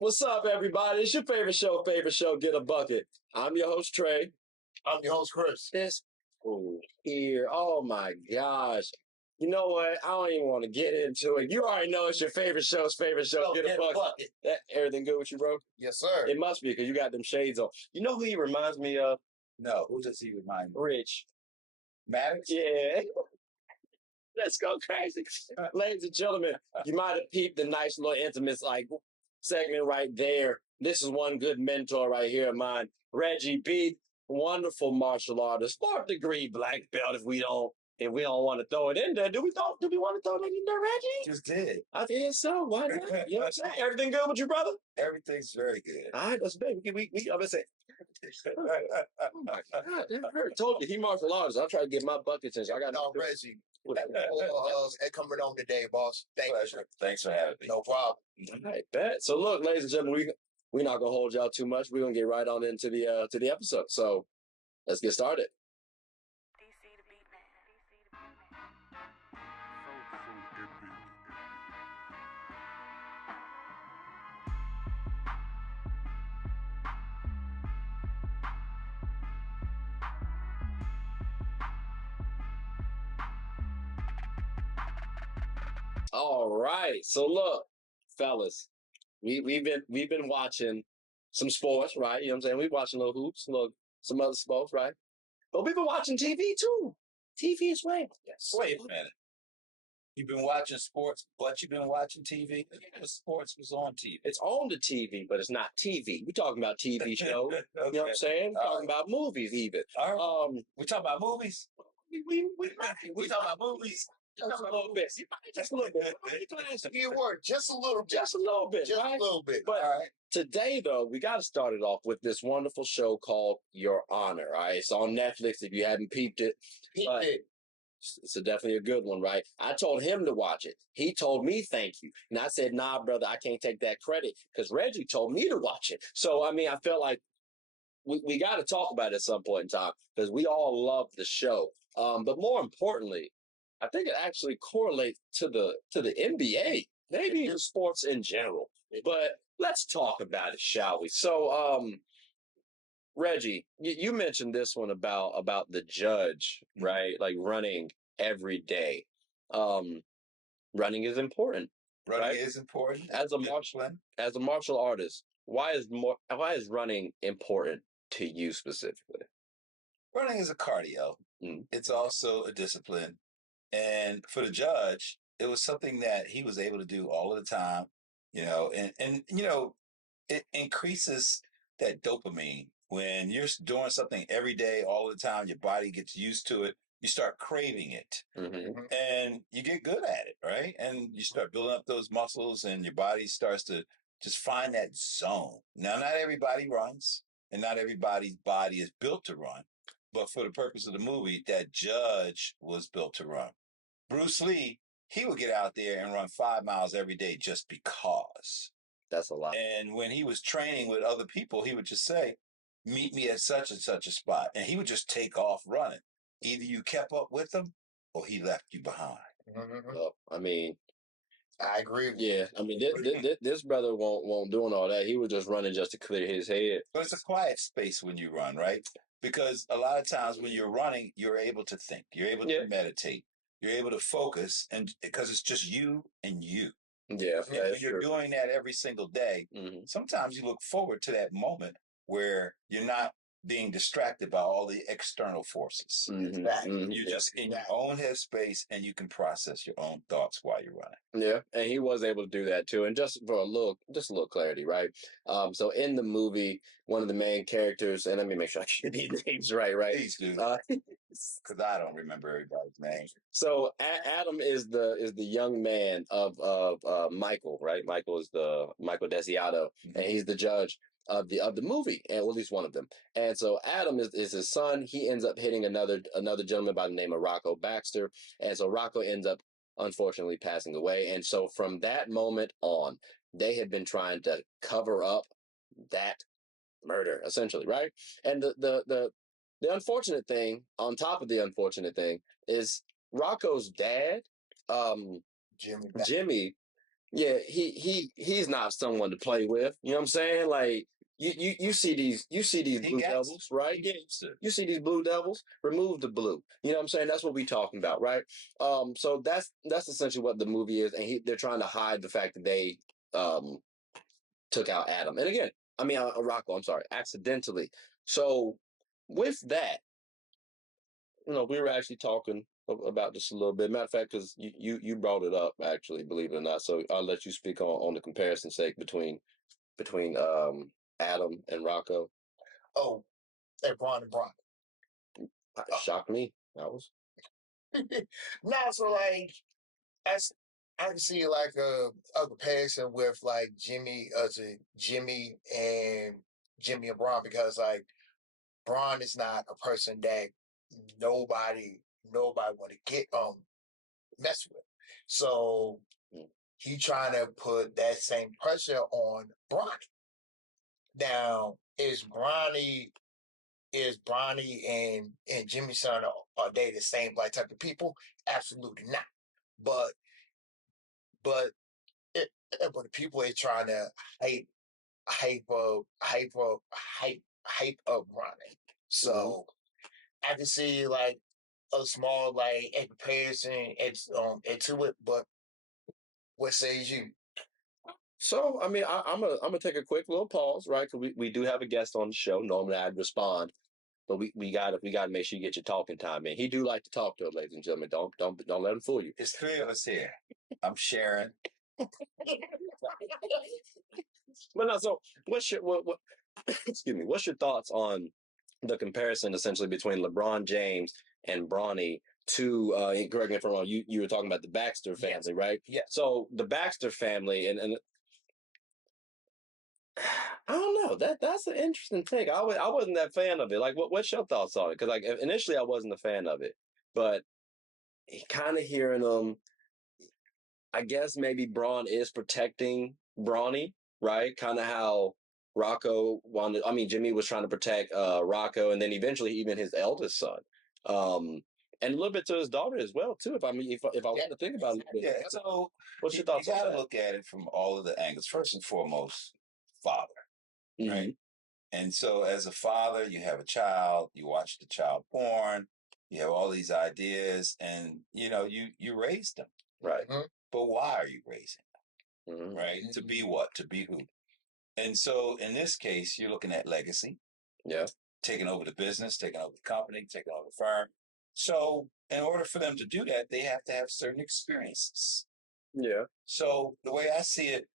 What's up, everybody? It's your favorite show, Get a Bucket. I'm your host, Trey. I'm your host, Chris. This fool here, oh my gosh. You know what? I don't even want to get into it. You already know it's your favorite show, Get a Bucket. Everything good with you, bro? Yes, sir. It must be because you got them shades on. You know who he reminds me of? No, who does he remind me? Rich. Maddox? Yeah. Let's go crazy. Ladies and gentlemen, you might have peeped the nice little intimate segment right there. This is one good mentor right here of mine, Reggie B. Wonderful martial artist, 4th degree black belt. If we don't want to throw it in there, do we want to throw it in there, Reggie? Just did. I think so. Why not? You know what I'm saying? Everything good with you, brother? Everything's very good. All right, that's big. I'm gonna say. Oh my God, that hurt. Told you he martial artist. I'll try to get my buckets in. So I got no, Reggie. Coming on today, boss. Thanks for having me. No problem. All right, bet. So look, ladies and gentlemen, we're not gonna hold y'all too much. We're gonna get right on into the episode. So let's get started. All right. So look, fellas, we've been watching some sports, right? You know what I'm saying? We've watching little hoops, some other sports, right? But we've been watching TV too. TV is right. Yes. Wait a minute. You've been watching sports, but you've been watching TV? The sports was on TV. It's on the TV, but it's not TV. We're talking about TV shows. Okay. You know what I'm saying? We're talking about movies even. All right. We talking about movies? We talking about movies? Just a little bit. Just a little bit. You were just a little bit. Just a little bit. Just right? a little bit. But all right. Today, though, we got to start it off with this wonderful show called Your Honor. All right, it's on Netflix. If you haven't peeped it, it's definitely a good one, right? I told him to watch it. He told me thank you, and I said, "Nah, brother, I can't take that credit because Reggie told me to watch it." So, I mean, I felt like we got to talk about it at some point in time because we all love the show. But more importantly, I think it actually correlates to the NBA, maybe in sports in general. But let's talk about it, shall we? So, Reggie, you mentioned this one about the judge, right? Like running every day. Running is important. Running is important. As a martial artist, why is running important to you specifically? Running is a cardio. It's also a discipline. And for the judge, it was something that he was able to do all of the time, and it increases that dopamine. When you're doing something every day, all the time, your body gets used to it. You start craving it, and you get good at it, right? And you start building up those muscles, and your body starts to just find that zone. Now, not everybody runs, and not everybody's body is built to run. But for the purpose of the movie, that judge was built to run. Bruce Lee, he would get out there and run 5 miles every day just because. That's a lot. And when he was training with other people, he would just say, meet me at such and such a spot. And he would just take off running. Either you kept up with him or he left you behind. Well, I mean, I agree. Yeah, I mean, this brother won't doing all that. He was just running just to clear his head. But it's a quiet space when you run, right? Because a lot of times when you're running, you're able to think. You're able to meditate. You're able to focus, and because it's just you and you. Yeah. When you're doing that every single day, sometimes you look forward to that moment where you're not being distracted by all the external forces. You're just in your own headspace, and you can process your own thoughts while you're running. Yeah, and he was able to do that too. And just for a little clarity, right? So in the movie, one of the main characters, and let me make sure I get these names right? Please do, because I don't remember everybody's name. So Adam is the young man of Michael, right? Michael is Michael Desiato, and he's the judge of the movie, and well, at least one of them. And so Adam is his son. He ends up hitting another gentleman by the name of Rocco Baxter, and so Rocco ends up unfortunately passing away. And so from that moment on, they had been trying to cover up that murder, essentially, right? And the unfortunate thing, on top of the unfortunate thing, is Rocco's dad, Jimmy, Yeah, he's not someone to play with. You know what I'm saying? Like you see these Blue Devils, right? You see these Blue Devils. Remove the blue. You know what I'm saying? That's what we talking about, right? So that's essentially what the movie is, and they're trying to hide the fact that they um took out Adam. And again, I mean Rocco. I'm sorry, accidentally. So with that, we were actually talking about this a little bit. Matter of fact, because you brought it up, actually, believe it or not. So I'll let you speak on the comparison sake between Adam and Rocco. Oh, hey, Bronny. Shocked me. That was Nah, so like as I can see like a comparison with like Jimmy and Jimmy and Braun, because like Braun is not a person that nobody want to get mess with. So he trying to put that same pressure on Bronny. Now, is Bronny and Jimmy Son are they the same like type of people? Absolutely not. But but but the people are trying to hype hype up Bronny. So I can see like a small like a comparison into it, but what says you? so. I mean, I'm gonna take a quick little pause, right? Because we do have a guest on the show. Normally, I'd respond, but we gotta make sure you get your talking time in. He do like to talk to us, ladies and gentlemen. Don't let him fool you. It's three of us here. I'm sharing. But no, so what's your what excuse me? What's your thoughts on the comparison essentially between LeBron James and Bronny? Correct me if I'm wrong. You were talking about the Baxter family, yes, right? Yeah. So the Baxter family, and I don't know. That's an interesting take. I wasn't that fan of it. Like, what's your thoughts on it? Because like initially I wasn't a fan of it, but kind of hearing them, I guess maybe Braun is protecting Bronny, right? Kind of how Rocco wanted. I mean, Jimmy was trying to protect Rocco, and then eventually even his eldest son, and a little bit to his daughter as well too. If I want to think about it, yeah. So what's your thoughts? You got to look at it from all of the angles. First and foremost, father, right? And so, as a father, you have a child. You watch the child born. You have all these ideas, and you raised them, right? But why are you raising them? Right? To be what? To be who? And so, in this case, you're looking at legacy. Yeah. Taking over the business, taking over the company, taking over the firm. So, in order for them to do that, they have to have certain experiences. Yeah. So, the way I see it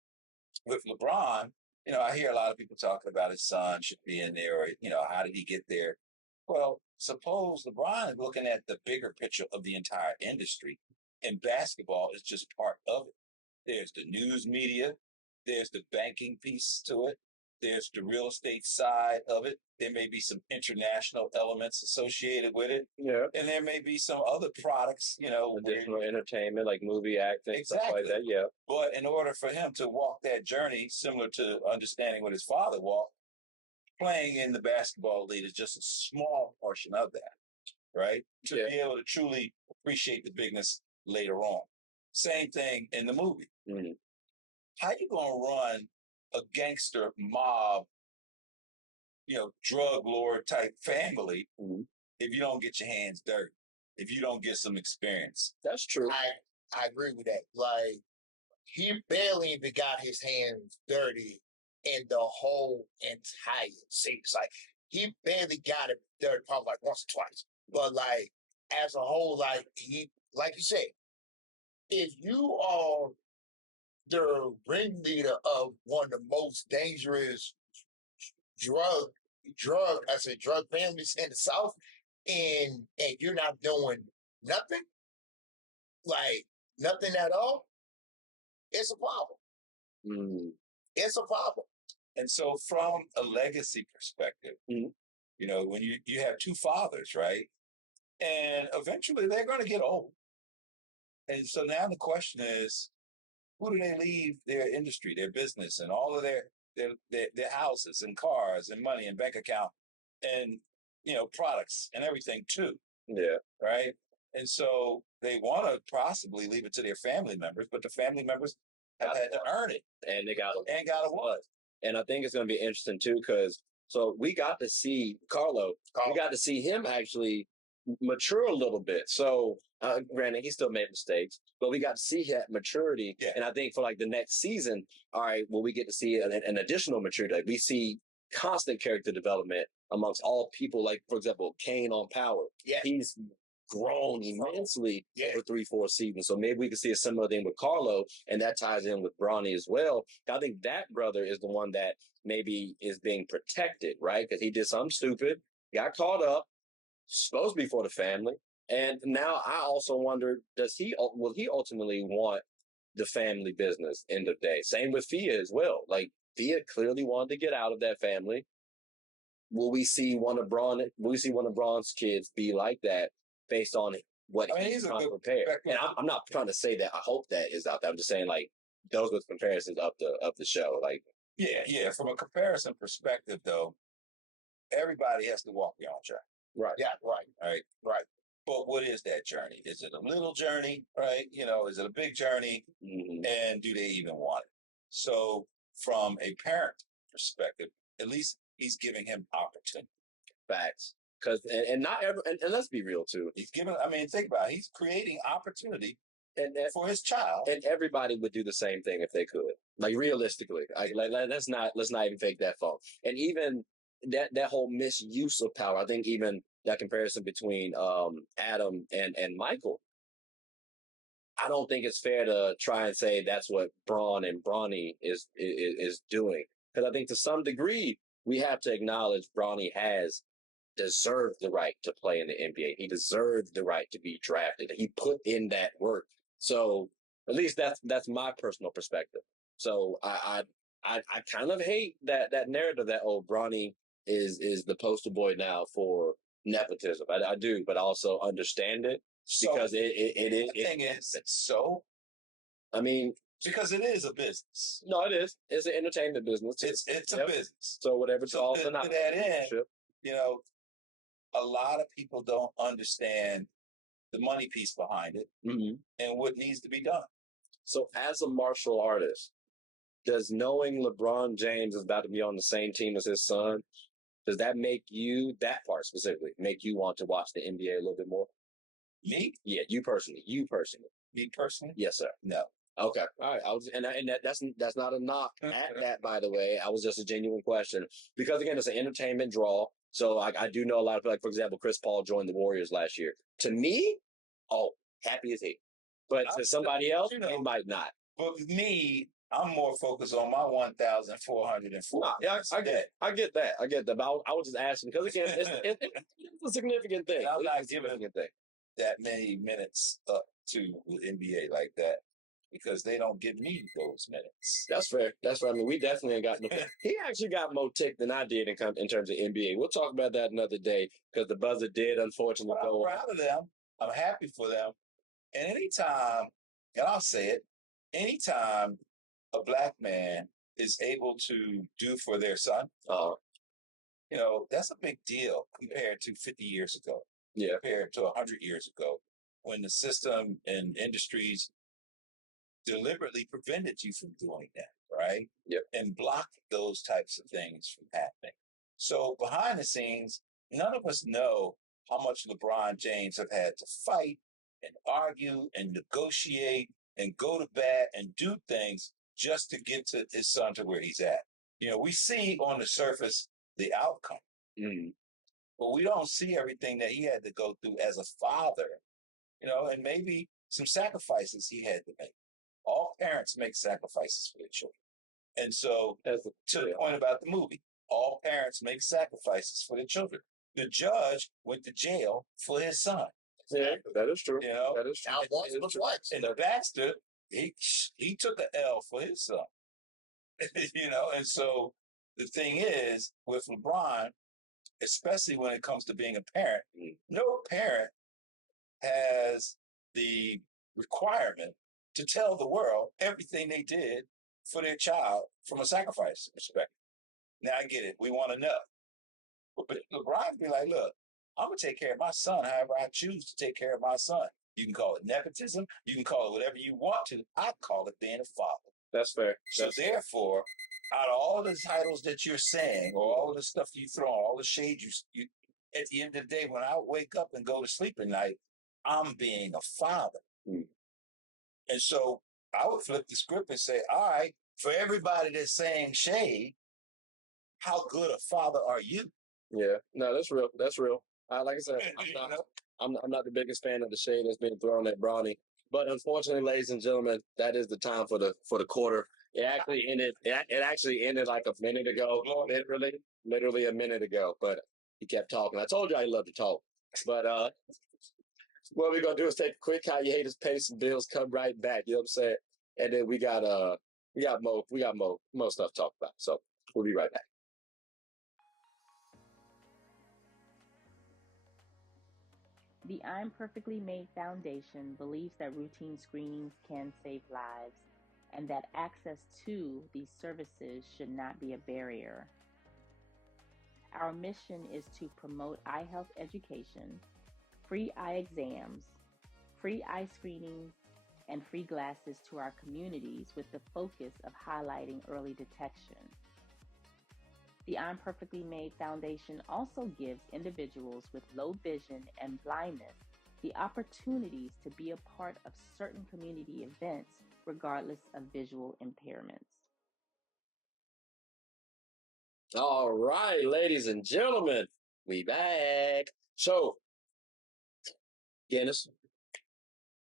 with LeBron, I hear a lot of people talking about his son should be in there, or, how did he get there? Well, suppose LeBron is looking at the bigger picture of the entire industry, and basketball is just part of it. There's the news media, there's the banking piece to it, there's the real estate side of it. There may be some international elements associated with it. Yeah. And there may be some other products, additional entertainment like movie acting, exactly, stuff like that. Yeah. But in order for him to walk that journey, similar to understanding what his father walked, playing in the basketball league is just a small portion of that, right? To be able to truly appreciate the bigness later on. Same thing in the movie. How you gonna run a gangster mob, drug lord type family if you don't get your hands dirty, if you don't get some experience? That's true. I agree with that. Like he barely even got his hands dirty in the whole entire series. Like he barely got it dirty probably like once or twice. But like as a whole, like like you said, if you are the ringleader of one of the most dangerous drug drug families in the South, and you're not doing nothing, like nothing at all, it's a problem. It's a problem. And so, from a legacy perspective, when you have two fathers, right? And eventually they're going to get old. And so now the question is, who do they leave their industry, their business, and all of their houses and cars and money and bank account and products and everything to? Yeah. Right. And so they want to possibly leave it to their family members, but the family members have had to earn it, and they got what. And I think it's going to be interesting too, because so we got to see Carlo. We got to see him actually mature a little bit. So, granted, he still made mistakes, but we got to see that maturity. Yeah. And I think for like the next season, all right, well, we get to see an additional maturity. Like we see constant character development amongst all people. Like, for example, Kane on Power. Yeah. He's grown immensely over 3-4 seasons. So maybe we can see a similar thing with Carlo, and that ties in with Bronny as well. I think that brother is the one that maybe is being protected, right? Because he did something stupid, got caught up, supposed to be for the family. And now I also wonder, will he ultimately want the family business end of day? Same with Fia as well. Like Fia clearly wanted to get out of that family. Will we see one of Braun's kids be like that based on what he's trying to prepare? And I'm not trying to say that I hope that is out there. I'm just saying like those are the comparisons of the show. Like From a comparison perspective, though, everybody has to walk their own journey. Right. Yeah. Right. But what is that journey? Is it a little journey, right? Is it a big journey? Mm-hmm. And do they even want it? So from a parent perspective, at least he's giving him opportunity. Facts. Because and not ever and let's be real too. He's giving. I mean, think about it. He's creating opportunity for his child. And everybody would do the same thing if they could. Like realistically, let's not even fake that phone. And even that whole misuse of power. I think even that comparison between Adam and Michael. I don't think it's fair to try and say that's what Braun and Bronny is doing. Because I think to some degree we have to acknowledge Bronny has deserved the right to play in the NBA. He deserved the right to be drafted. He put in that work. So at least that's my personal perspective. So I kind of hate that narrative that Bronny is the poster boy now for nepotism. I do, but I also understand it because it is. The thing is, so. I mean, because it is a business. No, it is. It's an entertainment business. It's a business. So whatever draws to that end, a lot of people don't understand the money piece behind it and what needs to be done. So as a martial artist, does knowing LeBron James is about to be on the same team as his son, does that make you, that part specifically, make you want to watch the NBA a little bit more? Me? Yeah, you personally. Me personally? Yes, sir. No. Okay. All right. That's not a knock at that, by the way. I was just a genuine question because again, it's an entertainment draw. So I do know a lot of, like, for example, Chris Paul joined the Warriors last year. To me, happy as he. But to somebody else, it might not. But with me, I'm more focused on my 1,404. Yeah, I get that. But I was just asking because again, it's a significant thing. I'm not giving that many minutes up to the NBA like that because they don't give me those minutes. That's fair. I mean, we definitely ain't got no. He actually got more tick than I did in terms of NBA. We'll talk about that another day because the buzzer did unfortunately go. I'm proud of them. I'm happy for them. And anytime, and I'll say it, anytime a black man is able to do for their son, that's a big deal compared to 50 years ago. Yeah. Compared to 100 years ago, when the system and industries deliberately prevented you from doing that, right? Yep. And blocked those types of things from happening. So behind the scenes, none of us know how much LeBron James have had to fight and argue and negotiate and go to bat and do things just to get to his son to where he's at. We see on the surface the outcome, but we don't see everything that he had to go through as a father, and maybe some sacrifices he had to make. All parents make sacrifices for their children. And so, to the point about the movie, all parents make sacrifices for their children. The judge went to jail for his son. Yeah, that is true. That is true. And Baxter, he took an L for his son. And so the thing is, with LeBron, especially when it comes to being a parent, no parent has the requirement to tell the world everything they did for their child from a sacrifice perspective. Now I get it. We want to know. But LeBron be like, look, I'm going to take care of my son however I choose to take care of my son. You can call it nepotism. You can call it whatever you want to. I call it being a father. That's fair. So therefore, out of all the titles that you're saying, or all of the stuff you throw, all the shade you, at the end of the day, when I wake up and go to sleep at night, I'm being a father. Mm. And so I would flip the script and say, all right, for everybody that's saying shade, how good a father are you? Yeah, no, that's real. That's real. Like I said, I'm not the biggest fan of the shade that's been thrown at Bronny, but unfortunately, ladies and gentlemen, that is the time for the quarter. It actually ended. It actually ended like a minute ago, literally a minute ago. But he kept talking. I told you I love to talk. But what we're gonna do is take a quick hiatus, pay some bills, come right back. You know what I'm saying? And then we got more stuff to talk about. So we'll be right back. The I'm Perfectly Made Foundation believes that routine screenings can save lives and that access to these services should not be a barrier. Our mission is to promote eye health education, free eye exams, free eye screenings, and free glasses to our communities with the focus of highlighting early detection. The I'm Perfectly Made Foundation also gives individuals with low vision and blindness the opportunities to be a part of certain community events regardless of visual impairments. All right, ladies and gentlemen, we back. So, Guinness,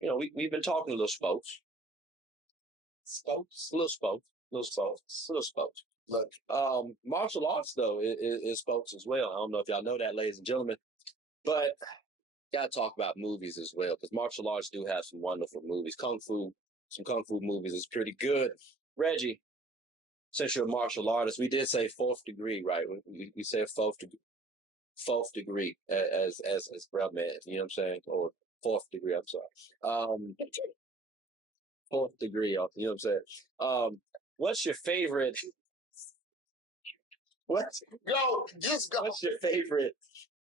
we've been talking a little sports. Look, martial arts, though, is sports as well. I don't know if y'all know that, ladies and gentlemen, but got to talk about movies as well, because martial arts do have some wonderful movies. Some Kung Fu movies is pretty good. Reggie, since you're a martial artist, we did say fourth degree, right? We say fourth degree as Brad man, you know what I'm saying? Or fourth degree, I'm sorry. Fourth degree, you know what I'm saying? What's your favorite? What's your favorite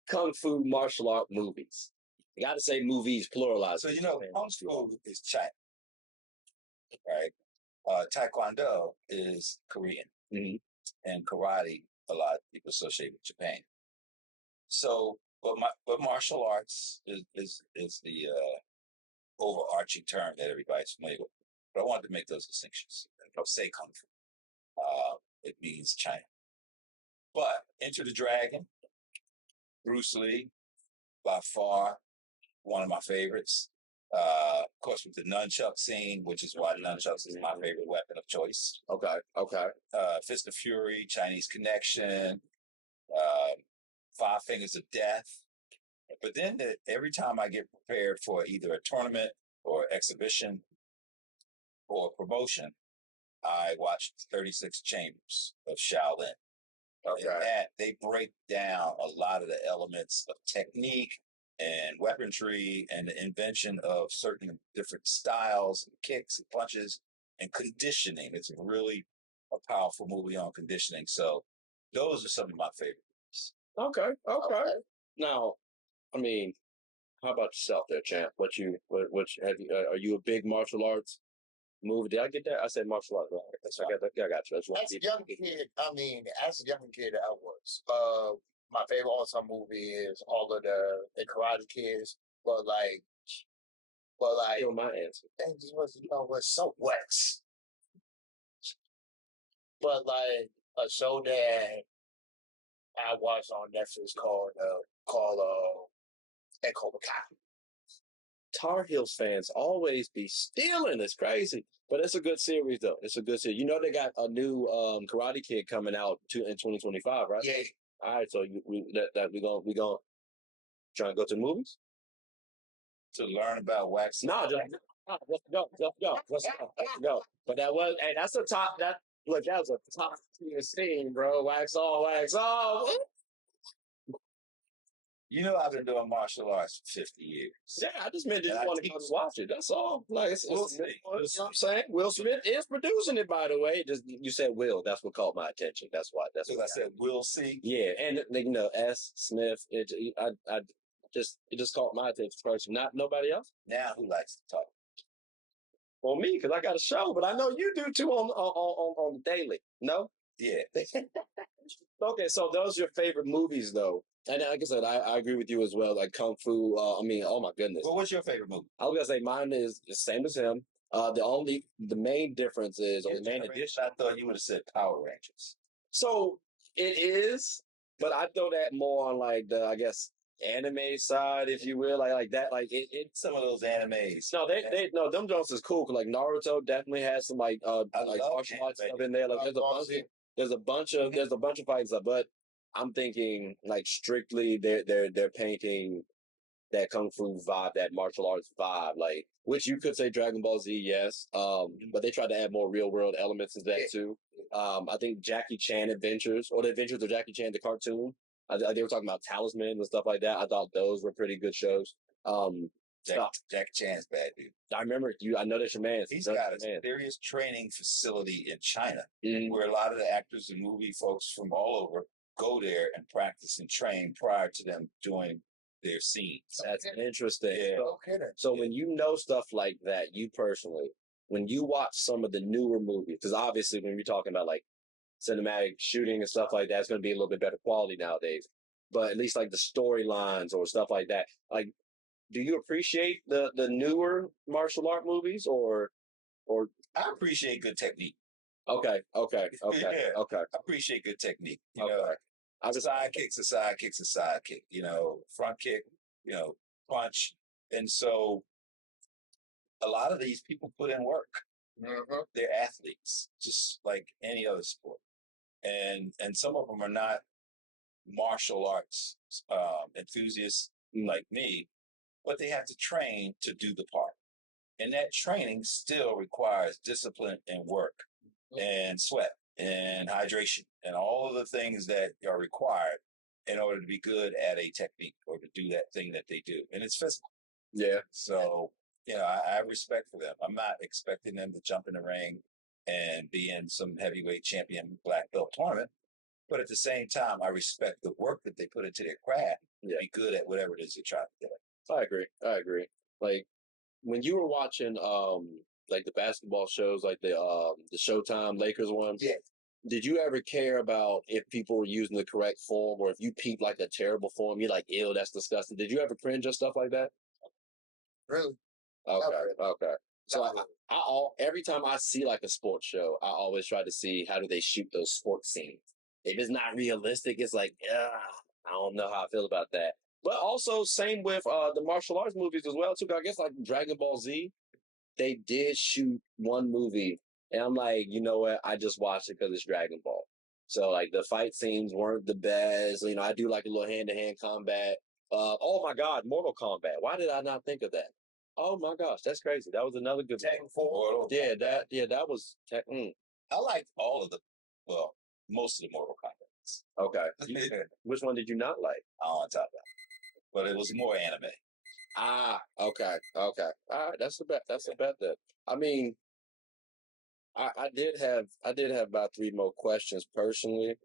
Kung Fu martial art movies? You got to say movies pluralized. So Kung Fu is China, right? Taekwondo is Korean, and karate a lot of people associate with Japan. So, but martial arts is the overarching term that everybody's familiar with. But I wanted to make those distinctions. Don't say Kung Fu. It means China. But Enter the Dragon, Bruce Lee, by far one of my favorites. Of course, with the nunchuck scene, which is why nunchucks is my favorite weapon of choice. Okay. Fist of Fury, Chinese Connection, Five Fingers of Death. But then every time I get prepared for either a tournament or exhibition or promotion, I watch 36 Chambers of Shaolin. Okay. And that they break down a lot of the elements of technique and weaponry and the invention of certain different styles and kicks and punches and conditioning. It's really a powerful movie on conditioning. So those are some of my favorites. Okay. Now, I mean, how about yourself there, champ? Are you a big martial arts movie? Did I get that? I said martial arts. Right. I got you. As a young kid, I was. My favorite all-time movie is all of the Karate Kids, but Still my answer. That just was so wax. But like a show that I watched on Netflix called Echo Makai. Tar Heels fans always be stealing. It's crazy. But it's a good series, though. It's a good series. You know they got a new Karate Kid coming out in 2025, right? Yeah. All right, so we gonna try and go to the movies to learn about wax. No, let's go. But that's a top. That was a top tier scene, bro. Wax on, wax off. I've been doing martial arts for 50 years. Yeah, I just meant you want to go watch it. That's all. Like, you know what I'm saying? Will Smith is producing it, by the way. Just you said Will. That's what caught my attention. That's why. That's what I said. Will C. Yeah, and S. Smith. It just caught my attention first. Not nobody else. Now, who likes to talk? on me because I got a show, but I know you do too on the daily. No? Yeah. Okay, so those are your favorite movies, though. And like I said, I agree with you as well. Like Kung Fu. I mean, oh my goodness. Well, what's your favorite movie? I was gonna say mine is the same as him. The main difference is, or the main addition. I thought you would have said Power Rangers. So it is, but I throw that more on like the, I guess, anime side, if you will, like that. Like it Some of those animes. No, they no, them Jones is cool. 'Cause, like Naruto definitely has some like martial arts stuff in there. Like there's a bunch of fights, but I'm thinking like strictly they're painting that kung fu vibe, that martial arts vibe, like which you could say Dragon Ball Z, yes. But they tried to add more real world elements into that too. I think Jackie Chan Adventures or the Adventures of Jackie Chan, the cartoon. They were talking about Talisman and stuff like that. I thought those were pretty good shows. Jackie Chan's bad dude. I remember you. I know that's your man. He's got a serious training facility in China, where a lot of the actors and movie folks from all over go there and practice and train prior to them doing their scenes. That's interesting. Yeah. So when you know stuff like that, you personally, when you watch some of the newer movies, because obviously when you're talking about like cinematic shooting and stuff like that, it's going to be a little bit better quality nowadays. But at least like the storylines or stuff like that, like, do you appreciate the newer martial art movies or? I appreciate good technique. Okay. Yeah. I appreciate good technique. You know, a sidekick's a sidekick. You know, front kick, you know, punch. And so a lot of these people put in work. Mm-hmm. They're athletes, just like any other sport. And some of them are not martial arts enthusiasts like me, but they have to train to do the part. And that training still requires discipline and work and sweat and hydration and all of the things that are required in order to be good at a technique or to do that thing that they do. And it's physical. Yeah. So, you know, I have respect for them. I'm not expecting them to jump in the ring and be in some heavyweight champion black belt tournament. But at the same time, I respect the work that they put into their craft to be good at whatever it is they try to do. I agree. Like when you were watching like the basketball shows, like the Showtime Lakers ones. Yeah. Did you ever care about if people were using the correct form, or if you peeped like a terrible form, you're like, ew, that's disgusting. Did you ever cringe at stuff like that? Really? Okay. So every time I see like a sports show, I always try to see how do they shoot those sports scenes. If it's not realistic, it's like, I don't know how I feel about that. But also same with the martial arts movies as well too. I guess like Dragon Ball Z, they did shoot one movie, and I'm like, you know what? I just watched it because it's Dragon Ball. So like the fight scenes weren't the best. You know, I do like a little hand-to-hand combat. Oh my God, Mortal Kombat. Why did I not think of that? Oh my gosh, that's crazy. That was another good one. That was. I liked all of most of the Mortal Kombat. Okay. Which one did you not like? I don't want to talk about it. But it was more anime. Okay. All right, that's the bet. Then. I mean, I did have about 3 more questions personally,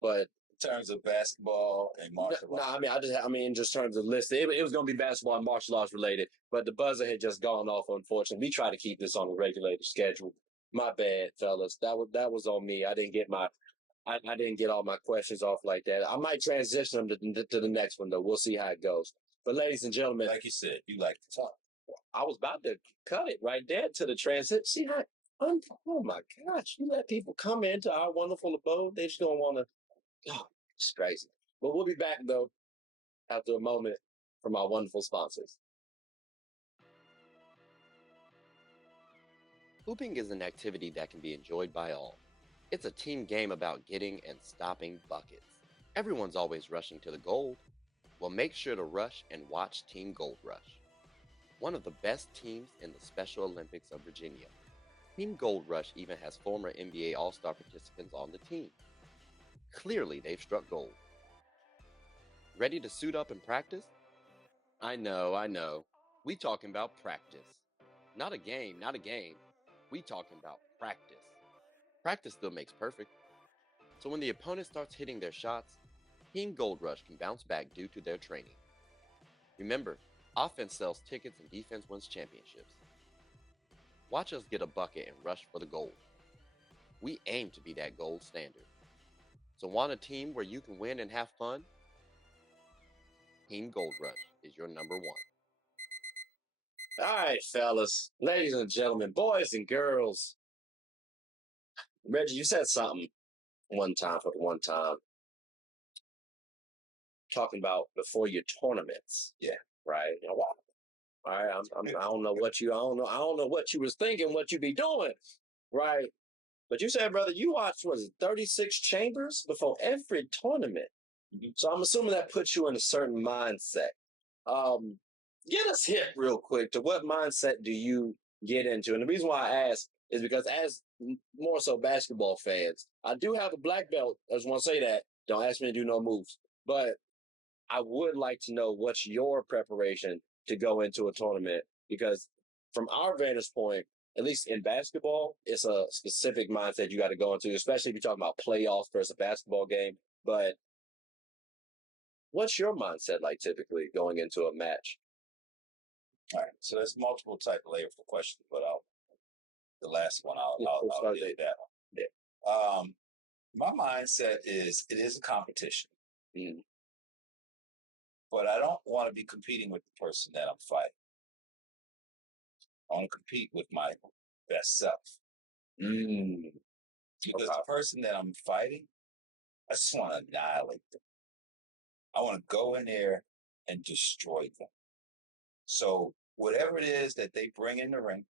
but in terms of basketball and martial arts. No, I mean, just terms of list. It was going to be basketball and martial arts related, but the buzzer had just gone off. Unfortunately, we try to keep this on a regulated schedule. My bad, fellas. That was on me. I didn't get all my questions off like that. I might transition them to the next one though. We'll see how it goes. But ladies and gentlemen, like you said, you like to talk. I was about to cut it right there to the transition. See how? Oh my gosh! You let people come into our wonderful abode. They just don't want to. Oh, it's crazy. But we'll be back though after a moment from our wonderful sponsors. Hooping is an activity that can be enjoyed by all. It's a team game about getting and stopping buckets. Everyone's always rushing to the goal. Well, make sure to rush and watch Team Gold Rush, one of the best teams in the Special Olympics of Virginia. Team Gold Rush even has former NBA All-Star participants on the team. Clearly, they've struck gold. Ready to suit up and practice? I know. We talking about practice. Not a game. We talking about practice. Practice still makes perfect. So when the opponent starts hitting their shots, Team Gold Rush can bounce back due to their training. Remember, offense sells tickets and defense wins championships. Watch us get a bucket and rush for the gold. We aim to be that gold standard. So want a team where you can win and have fun? Team Gold Rush is your number one. All right, fellas, ladies and gentlemen, boys and girls. Reggie, you said something one time for the one time, talking about before your tournaments. Yeah. Right. You know, wow. All right. I don't know what you was thinking, what you be doing. Right. But you said, brother, you watched, was it 36 chambers before every tournament? So I'm assuming that puts you in a certain mindset. Get us hip real quick to what mindset do you get into? And the reason why I ask is because as more so basketball fans, I do have a black belt. I just want to say that. Don't ask me to do no moves. But I would like to know what's your preparation to go into a tournament, because from our vantage point, at least in basketball, it's a specific mindset you got to go into, especially if you're talking about playoffs versus a basketball game. But what's your mindset like typically going into a match? All right. So there's multiple type of layers for questions, but the last one I'll do that one. Yeah. My mindset is it is a competition. Mm. But I don't want to be competing with the person that I'm fighting. I want to compete with my best self. Because the person that I'm fighting, I just want to annihilate them. I want to go in there and destroy them. So whatever it is that they bring in the ring,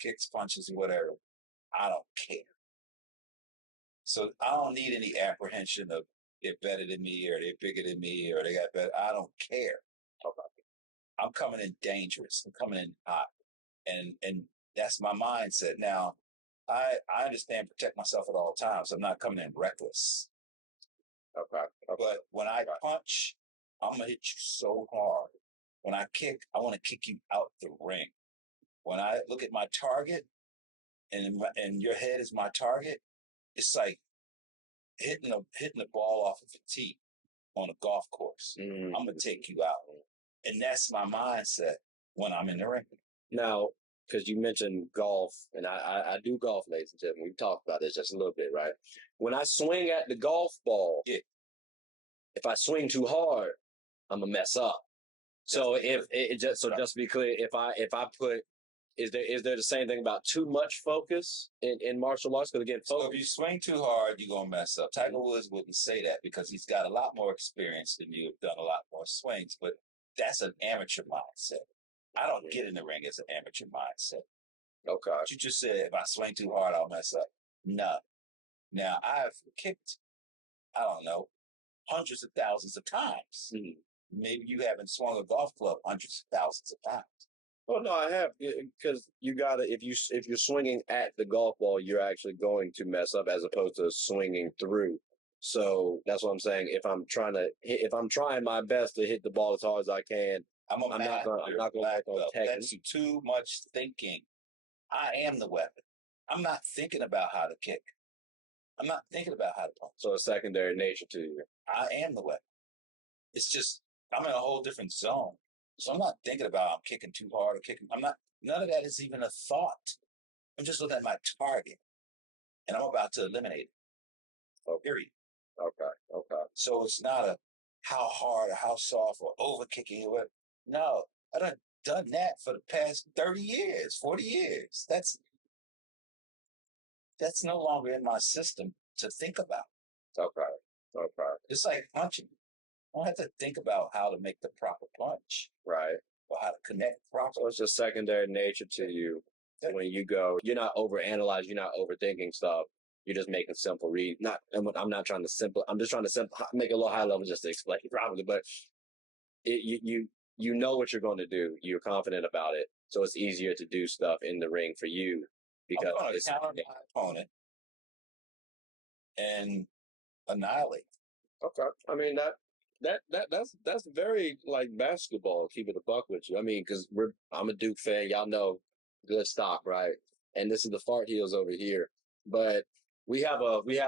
kicks, punches, whatever, I don't care. So I don't need any apprehension of they're better than me or they're bigger than me or they got better. I don't care. I'm coming in dangerous. I'm coming in hot. And that's my mindset. Now, I understand protect myself at all times. I'm not coming in reckless. Okay. But when I punch, I'm going to hit you so hard. When I kick, I want to kick you out the ring. When I look at my target and your head is my target, it's like hitting the ball off of a tee on a golf course. I'm going to take you out. And that's my mindset when I'm in the ring. Now, because you mentioned golf, and I do golf, ladies and gentlemen. We've talked about this just a little bit, right? When I swing at the golf ball, if I swing too hard, I'm gonna mess up. So just to be clear, if I put, is there the same thing about too much focus in martial arts? Because again, so if you swing too hard, you're gonna mess up. Tiger Woods wouldn't say that because he's got a lot more experience than you, have done a lot more swings, but that's an amateur mindset. I don't get in the ring as an amateur mindset. Okay. But you just said if I swing too hard, I'll mess up. No. Now I've kicked, I don't know, hundreds of thousands of times. Mm-hmm. Maybe you haven't swung a golf club hundreds of thousands of times. Oh no, I have, because you gotta, if you're swinging at the golf ball, you're actually going to mess up as opposed to swinging through. So that's what I'm saying. If I'm trying my best to hit the ball as hard as I can, I'm not going to work on technique. That's too much thinking. I am the weapon. I'm not thinking about how to kick. I'm not thinking about how to punch. So a secondary nature to you. I am the weapon. It's just I'm in a whole different zone. So I'm not thinking about I'm kicking too hard or kicking. None of that is even a thought. I'm just looking at my target and I'm about to eliminate it. Okay. Period. Okay. So it's not a how hard or how soft or over kicking or whatever. No, I've done that for the past 30 years, 40 years. That's no longer in my system to think about. Okay. It's like punching. I don't have to think about how to make the proper punch. Right. Or how to connect properly. So it's just secondary nature to you. When you go, you're not overanalyzing, you're not overthinking stuff. You're just making simple reads. I'm not trying to I'm just trying to make it a little high level just to explain it properly. But you know what you're going to do. You're confident about it. So it's easier to do stuff in the ring for you because I'm going to counter my opponent and annihilate. Okay. I mean, that's very like basketball. Keep it a buck with you. I mean, because I'm a Duke fan. Y'all know, good stock, right? And this is the Fart Heels over here. But we have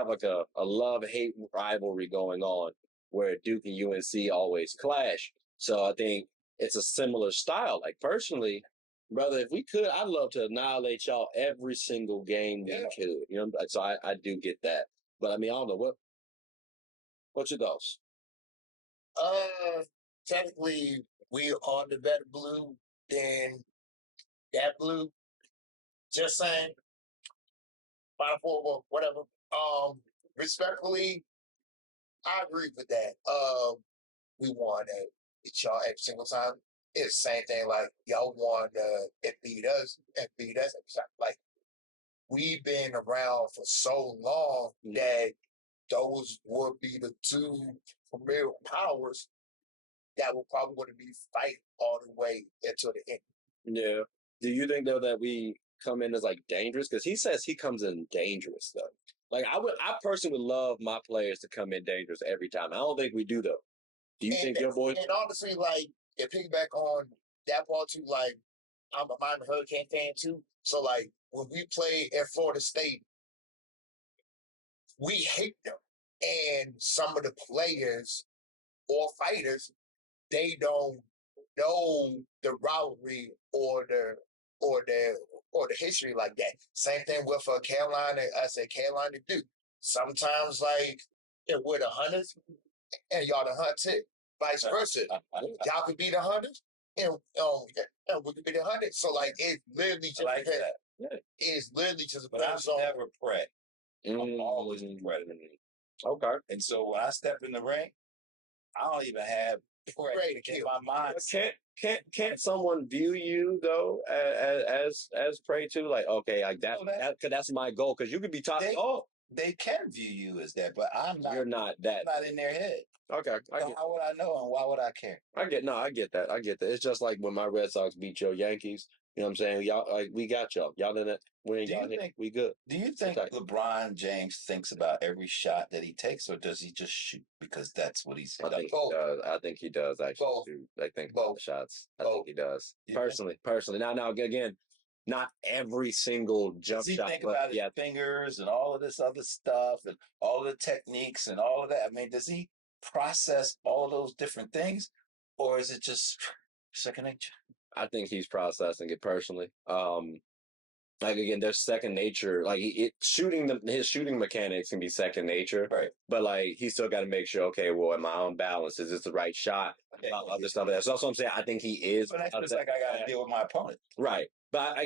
like a love-hate rivalry going on where Duke and UNC always clash. So I think it's a similar style. Like personally, Brother, if we could, I'd love to annihilate y'all every single game we could. You know, so I do get that. But I mean, I don't know what's your thoughts? Technically, we are the better blue than that blue. Just saying, 5-4, whatever. Respectfully, I agree with that. We won at y'all every single time. It's the same thing like y'all won and beat us every time. Like we've been around for so long that those would be the two premier powers that will probably want to be fighting all the way until the end. Yeah. Do you think though that we come in as like dangerous? Because he says he comes in dangerous though. Like I personally would love my players to come in dangerous every time. I don't think we do though. Do you think your boys? And honestly, like, if piggyback on that part too, like, I'm a Miami Hurricane fan too. So, like, when we play at Florida State, we hate them. And some of the players or fighters, they don't know the rivalry or the history like that. Same thing with Carolina. I said Carolina do. Sometimes, like, we're the hunters and y'all the hunted. Vice versa. Y'all could be the hunters and we could be the hunted. So like it literally just like that. Yeah. It's literally just but I'm never pret. I'm always a predator. Okay. And so when I step in the ring, I don't even have prey in my mind. Can't someone view you though as prey too? Like okay, like that's my goal because you could be top. They can view you as that, but I'm not. You're not that. I'm not in their head. Okay. So how would I know and why would I care? I get that. It's just like when my Red Sox beat your Yankees. You know what I'm saying? Y'all, like, we got y'all. Y'all didn't win. We good. Do you think LeBron James thinks about every shot that he takes, or does he just shoot because that's what he's done? I think he does. I think he does actually shoot. I think both shots. I think he does. Personally. Now again, not every single jump shot. Does he think about his fingers and all of this other stuff and all the techniques and all of that? I mean, does he process all those different things, or is it just second nature? I think he's processing it personally. Like again, there's second nature. Like his shooting mechanics can be second nature, right? But like he still got to make sure. Okay, well, am I on balance? Is this the right shot? Other stuff. That's also what I'm saying. I think he is. But that's just like I got to deal with my opponent, right? But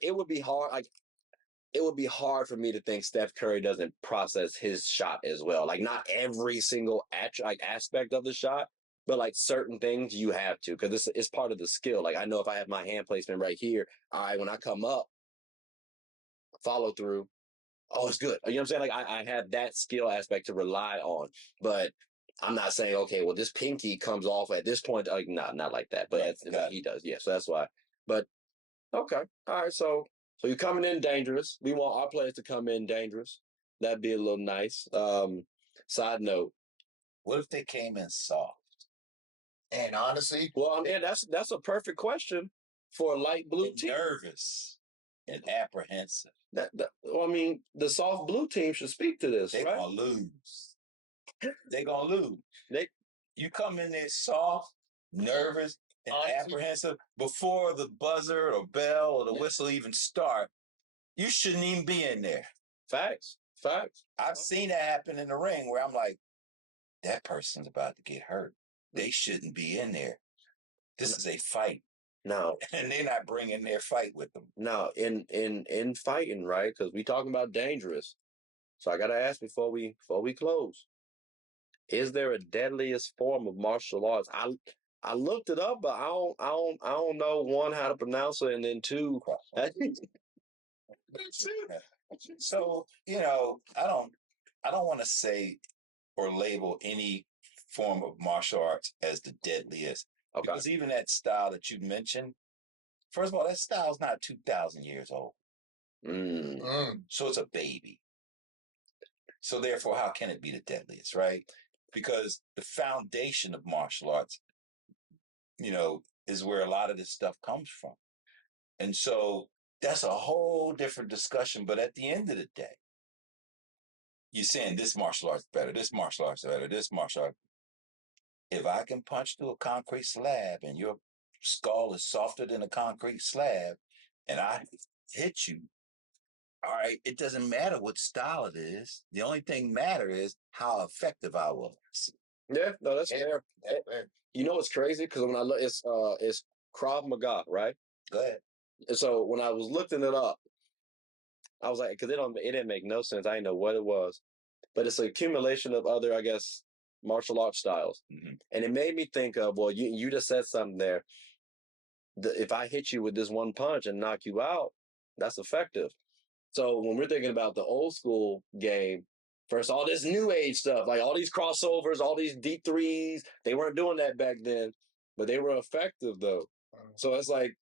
it would be hard. Like it would be hard for me to think Steph Curry doesn't process his shot as well. Like not every single aspect of the shot. But like certain things you have to because it's part of the skill. Like I know if I have my hand placement right here, all right, when I come up, follow through. Oh, it's good. You know what I'm saying? Like I have that skill aspect to rely on, but I'm not saying okay. Well, this pinky comes off at this point. Like not like that. But he does. Yeah. So that's why. But okay. All right. So you're coming in dangerous. We want our players to come in dangerous. That'd be a little nice. Side note. What if they came in soft? And honestly, well, I mean that's a perfect question for a light blue team. Nervous and apprehensive. Well, I mean, the soft blue team should speak to this. They're right? gonna lose. They're gonna lose. You come in there soft, nervous, and apprehensive before the buzzer or bell or the whistle even start. You shouldn't even be in there. Facts. I've seen that happen in the ring where I'm like, that person's about to get hurt. They shouldn't be in there. This is a fight. No. And they're not bringing their fight with them. No, in fighting, right? Because we talking about dangerous. So I got to ask before we close. Is there a deadliest form of martial arts? I looked it up, but I don't know one how to pronounce it, and then two. So I don't want to say or label any form of martial arts as the deadliest. Okay. Because even that style that you mentioned, first of all, that style is not 2,000 years old. So it's a baby. So therefore, how can it be the deadliest, right? Because the foundation of martial arts, is where a lot of this stuff comes from. And so that's a whole different discussion. But at the end of the day, you're saying this martial art's better, this martial art's better, this martial art. If I can punch through a concrete slab and you're skull is softer than a concrete slab, and I hit you, all right, it doesn't matter what style it is. The only thing matter is how effective I was. Yeah, no, that's fair. You know what's crazy? Because when I look, it's Krav Maga, right? Go ahead. And so when I was looking it up, I was like, because it didn't make no sense. I didn't know what it was, but it's an accumulation of other, I guess, martial arts styles, and it made me think of, well, you just said something there. If I hit you with this one punch and knock you out, that's effective. So when we're thinking about the old school game, first all this new age stuff, like all these crossovers, all these deep threes, they weren't doing that back then, but they were effective though. So it's like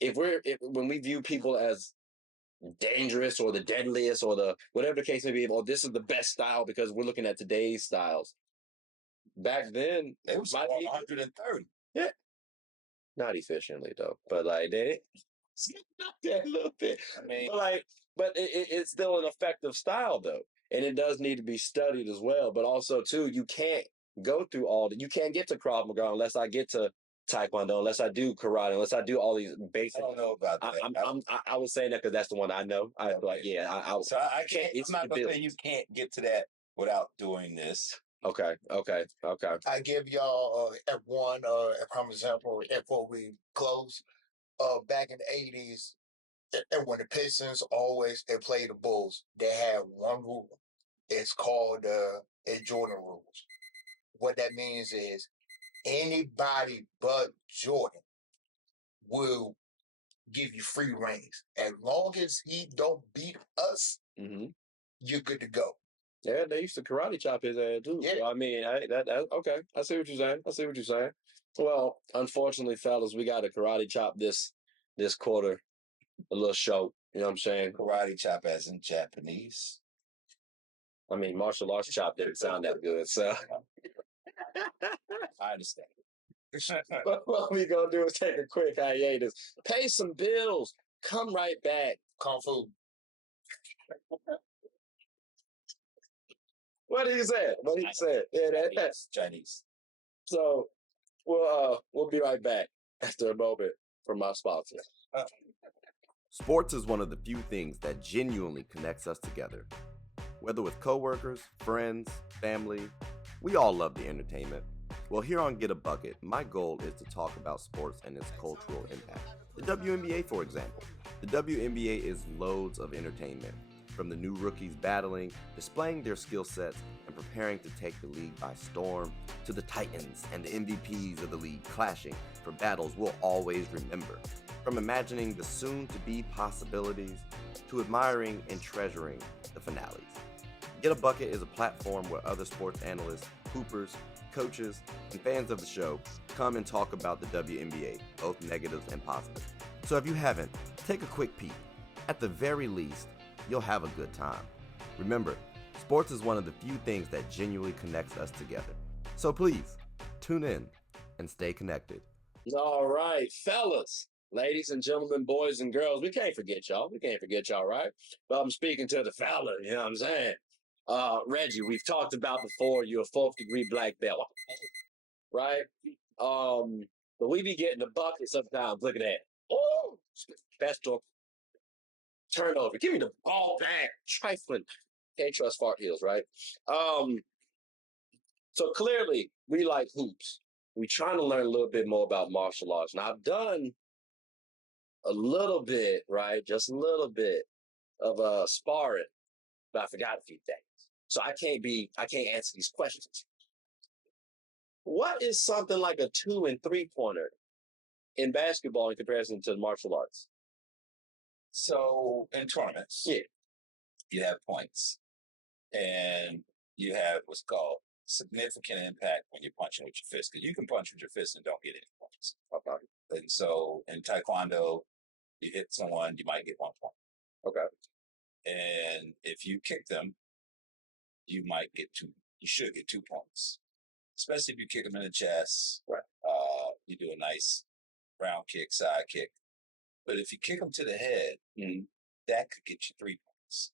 when we view people as dangerous or the deadliest or the whatever the case may be, or this is the best style because we're looking at today's styles. Back then, they was 130. Yeah, not efficiently though, but like they not that a little bit. I mean, but it's still an effective style though, and it does need to be studied as well. But also too, you can't go through you can't get to Krav Maga unless I get to Taekwondo, unless I do karate, unless I do all these basic. I don't know about that. I was saying that because that's the one I know. I like, yeah. So I can't. I'm not gonna say you can't get to that without doing this. Okay. I give y'all one prime example before we close. Back in the 80s, and when the Pistons they play the Bulls, they had one rule. It's called Jordan rules. What that means is anybody but Jordan will give you free reigns. As long as he don't beat us, you're good to go. Yeah, they used to karate chop his ass too. Yeah. So, I mean, okay. I see what you're saying. Well, unfortunately, fellas, we got to karate chop this quarter a little short. You know what I'm saying? Karate chop as in Japanese. I mean, martial arts chop didn't sound that good, so. I understand. What we gonna do is take a quick hiatus, pay some bills, come right back. Kung Fu. What did he say? Yeah, that's Chinese. So we'll be right back after a moment from my sponsor. Sports is one of the few things that genuinely connects us together. Whether with coworkers, friends, family, we all love the entertainment. Well, here on Get a Bucket, my goal is to talk about sports and its cultural impact. The WNBA, for example. The WNBA is loads of entertainment, from the new rookies battling, displaying their skill sets, and preparing to take the league by storm, to the Titans and the MVPs of the league clashing for battles we'll always remember. From imagining the soon-to-be possibilities, to admiring and treasuring the finales. Get a Bucket is a platform where other sports analysts, hoopers, coaches, and fans of the show come and talk about the WNBA, both negatives and positives. So if you haven't, take a quick peek. At the very least, you'll have a good time. Remember, sports is one of the few things that genuinely connects us together. So please, tune in and stay connected. All right, fellas, ladies and gentlemen, boys and girls, we can't forget y'all. Right? But I'm speaking to the fella, you know what I'm saying? Reggie, we've talked about before, you're a 4th degree black belt, right? But we be getting the bucket sometimes. Look at that. Oh, special turnover. Give me the ball back. Trifling. Can't trust fart heels, right? So clearly, we like hoops. We're trying to learn a little bit more about martial arts. Now, I've done a little bit, right? Just a little bit of sparring, but I forgot a few things. So I can't answer these questions. What is something like a 2 and 3 pointer in basketball in comparison to martial arts? So in tournaments, yeah, you have points, and you have what's called significant impact when you're punching with your fist, because you can punch with your fist and don't get any points. And so in Taekwondo, you hit someone, you might get 1 point. Okay. And if you kick them, you might get 2. You should get 2 points, especially if you kick them in the chest. Right. You do a nice round kick, side kick. But if you kick them to the head, that could get you 3 points.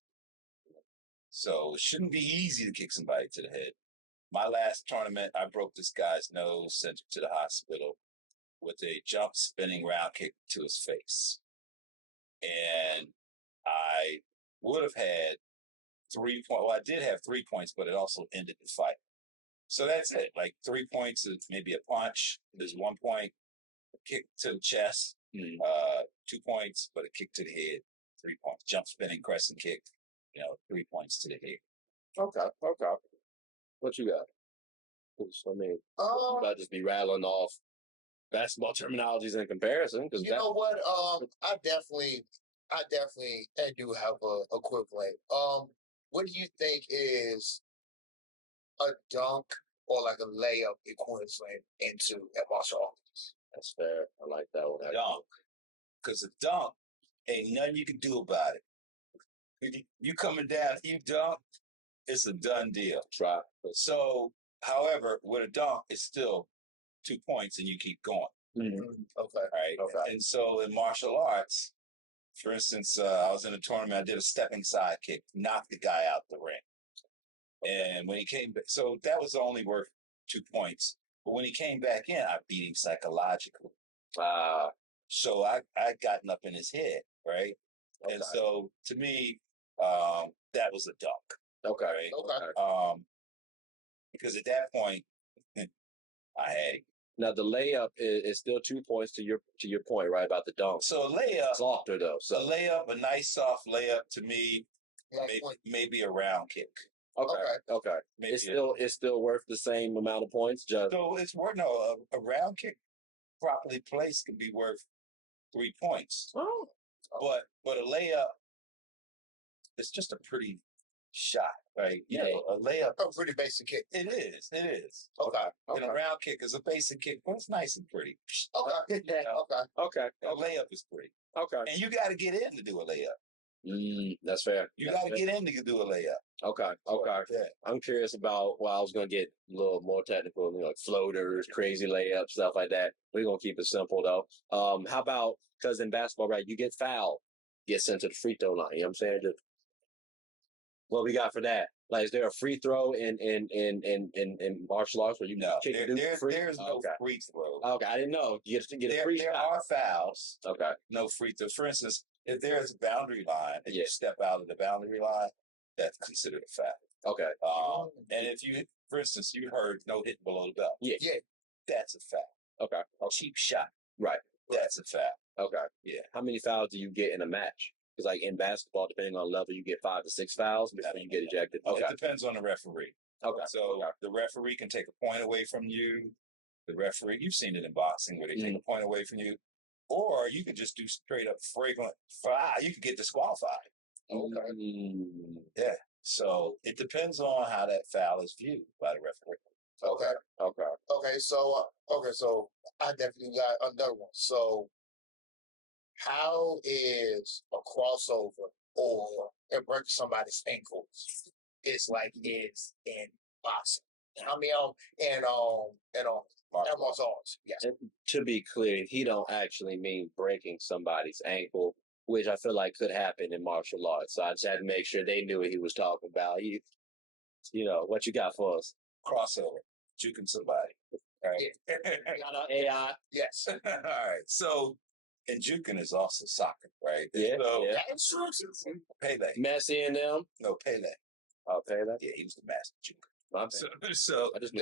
So it shouldn't be easy to kick somebody to the head. My last tournament, I broke this guy's nose, sent him to the hospital. with a jump spinning round kick to his face. And I would have had 3 points. Well, I did have 3 points, but it also ended the fight. So that's it. Like 3 points is maybe a punch. There's 1 point, a kick to the chest, 2 points, but a kick to the head, 3 points. Jump spinning, crescent kick, 3 points to the head. Okay. What you got? I mean, about just be rattling off basketball terminologies in comparison. Because you know what? I definitely do have a equivalent. What do you think is a dunk or like a layup equivalent into a martial arts? That's fair. I like that one. Dunk. Because a dunk ain't nothing you can do about it. You coming down, you dunk, it's a done deal. Try. So, however, with a dunk, it's still 2 points and you keep going. Okay. Right. Okay. And so in martial arts, for instance, I was in a tournament, I did a stepping side kick, knocked the guy out the ring. And when he came back, so that was only worth 2 points. But when he came back in, I beat him psychologically. So I gotten up in his head, right? Okay. And so to me, that was a dunk. Okay. Right? Okay. Because at that point, I had him. Now the layup is still 2 points to your point, right, about the dunk. So a layup, softer though. So a layup, a nice soft layup to me, maybe a round kick. Okay. Maybe it's still worth the same amount of points. So it's worth a round kick properly placed can be worth 3 points. Oh. But a layup, it's just a pretty shot, right? You know, a layup. A pretty basic kick. It is. Okay. And a round kick is a basic kick, but it's nice and pretty. Okay. Okay. A layup is pretty. Okay. And you got to get in to do a layup. That's fair. You got to get in to do a layup. Okay. Yeah. I'm curious about, I was going to get a little more technical, like floaters, crazy layups, stuff like that. We're going to keep it simple, though. How about, because in basketball, right, you get fouled, get sent to the free throw line. You know what I'm saying? What we got for that? Like, is there a free throw in martial arts where you there's no free throw. Okay, I didn't know. You get a free shot. There are fouls. Okay. No free throw. For instance, if there's a boundary line and you step out of the boundary line, that's considered a foul. Okay. And if you, for instance, you heard no hit below the belt. Yeah. That's a foul. Okay. A cheap shot. Right. That's a foul. Okay. Yeah. How many fouls do you get in a match? Because like in basketball, depending on level, you get 5 to 6 fouls before you get ejected. Okay. It depends on the referee. Okay. So the referee can take a point away from you. The referee, you've seen it in boxing where they take a point away from you. Or you could just do straight up fragrant foul. You could get disqualified. Okay. Yeah. So it depends on how that foul is viewed by the referee. Okay. So I definitely got another one. So how is a crossover or it breaks somebody's ankles is like is in boxing? I mean, and martial arts. Yes. And to be clear, he don't actually mean breaking somebody's ankle, which I feel like could happen in martial arts. So I just had to make sure they knew what he was talking about. What you got for us? Crossover, juking somebody. Right? Yeah. AI. Yes. All right. So, and juking is also soccer, right? Yeah. So, Pele. Messi and them. No, Pele. Oh, Pele. Yeah, he was the master juker. So I just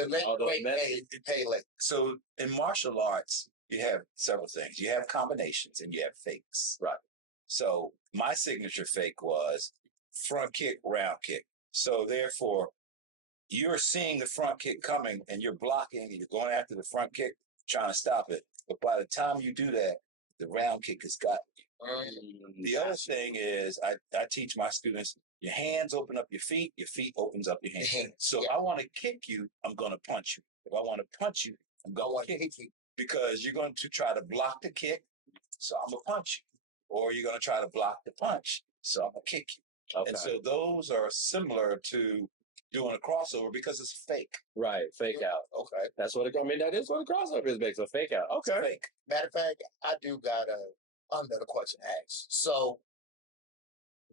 Pele. So in martial arts, you have several things. You have combinations and you have fakes. Right. So my signature fake was front kick, round kick. So therefore, you're seeing the front kick coming and you're blocking and you're going after the front kick, trying to stop it. But by the time you do that, the round kick has got you. The other thing is I teach my students, your hands open up your feet opens up your hands. So if I want to kick you, I'm going to punch you. If I want to punch you, I'm going to kick you. Because you're going to try to block the kick, so I'm going to punch you. Or you're going to try to block the punch, so I'm going to kick you. Okay. And so those are similar to doing a crossover because it's fake. Right, fake out. Okay. That's what that is what a crossover is, based on fake out. Okay. It's fake. Matter of fact, I do got another question to ask. So,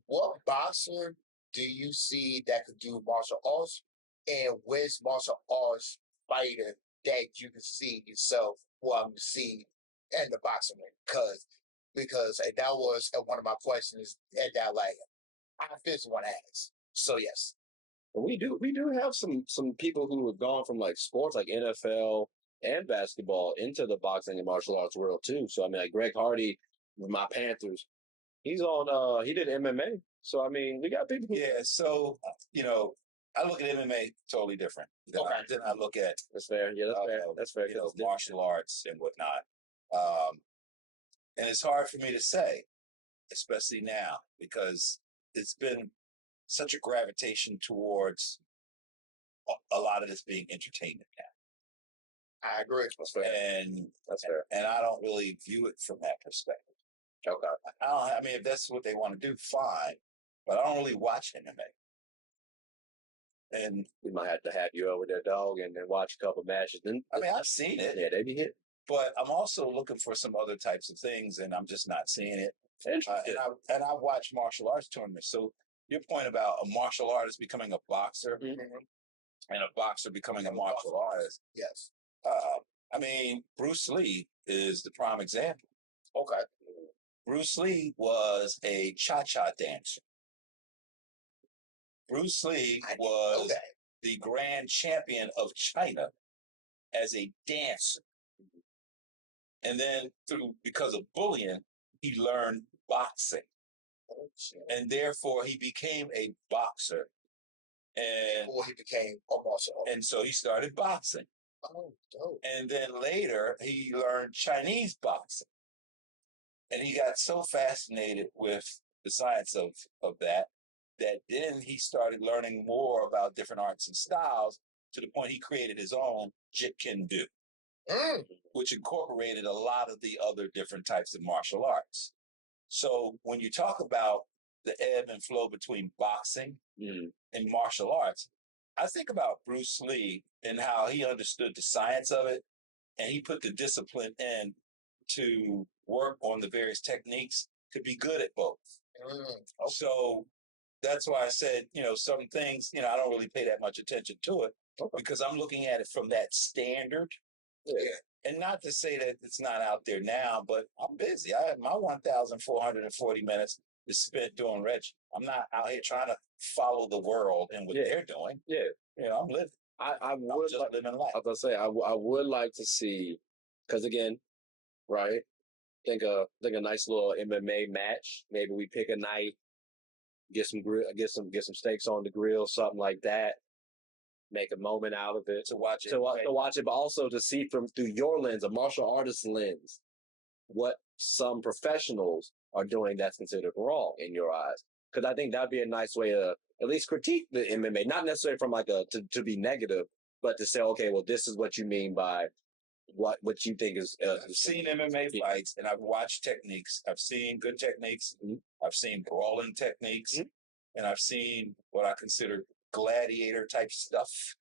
what boxer do you see that could do martial arts? And which martial arts fighter that you can see yourself see and the boxing ring, because and that was one of my questions at that, like, I physically want to ask. So yes, We do have some people who have gone from like sports like NFL and basketball into the boxing and martial arts world too. So I mean, like Greg Hardy with my Panthers, he's on. He did MMA. So I mean, we got people. Yeah. So I look at MMA totally different than I look at. That's fair. Yeah, that's fair. That's fair. Martial arts and whatnot. And it's hard for me to say, especially now, because it's been such a gravitation towards a lot of this being entertainment now. I agree. That's fair. That's fair. And I don't really view it from that perspective. Okay. I mean, if that's what they want to do, fine. But I don't really watch MMA. And we might have to have you over there, dog, and then watch a couple matches. Then I mean, I've seen it. Yeah, they be hit. But I'm also looking for some other types of things, and I'm just not seeing it. And I watch martial arts tournaments. So your point about a martial artist becoming a boxer and a boxer becoming a martial artist. Yes. I mean, Bruce Lee is the prime example. Okay. Bruce Lee was a cha-cha dancer. Bruce Lee was the grand champion of China as a dancer. And then because of bullying, he learned boxing. And therefore he became a boxer. And he became a martial artist. And so he started boxing. Oh, dope. And then later he learned Chinese boxing. And he got so fascinated with the science of that then he started learning more about different arts and styles to the point he created his own Jeet Kune Do, which incorporated a lot of the other different types of martial arts. So when you talk about the ebb and flow between boxing and martial arts, I think about Bruce Lee and how he understood the science of it, and he put the discipline in to work on the various techniques to be good at both. So that's why I said, some things, I don't really pay that much attention to it because I'm looking at it from that standard. Yeah. And not to say that it's not out there now, but I'm busy. I have my 1,440 minutes is spent doing Reggie. I'm not out here trying to follow the world and what they're doing. Yeah. I'm living. I'm just living life. I was gonna say I would like to see, because again, right? Think a nice little MMA match. Maybe we pick a night, get some steaks on the grill, something like that. Make a moment out of it to watch it, but also to see through your lens, a martial artist lens, what some professionals are doing that's considered wrong in your eyes. Because I think that'd be a nice way to at least critique the MMA, not necessarily from like to be negative, but to say, okay, well, this is what you mean by what you think is. I've seen MMA fights and I've watched techniques. I've seen good techniques. I've seen brawling techniques, and I've seen what I consider gladiator type stuff.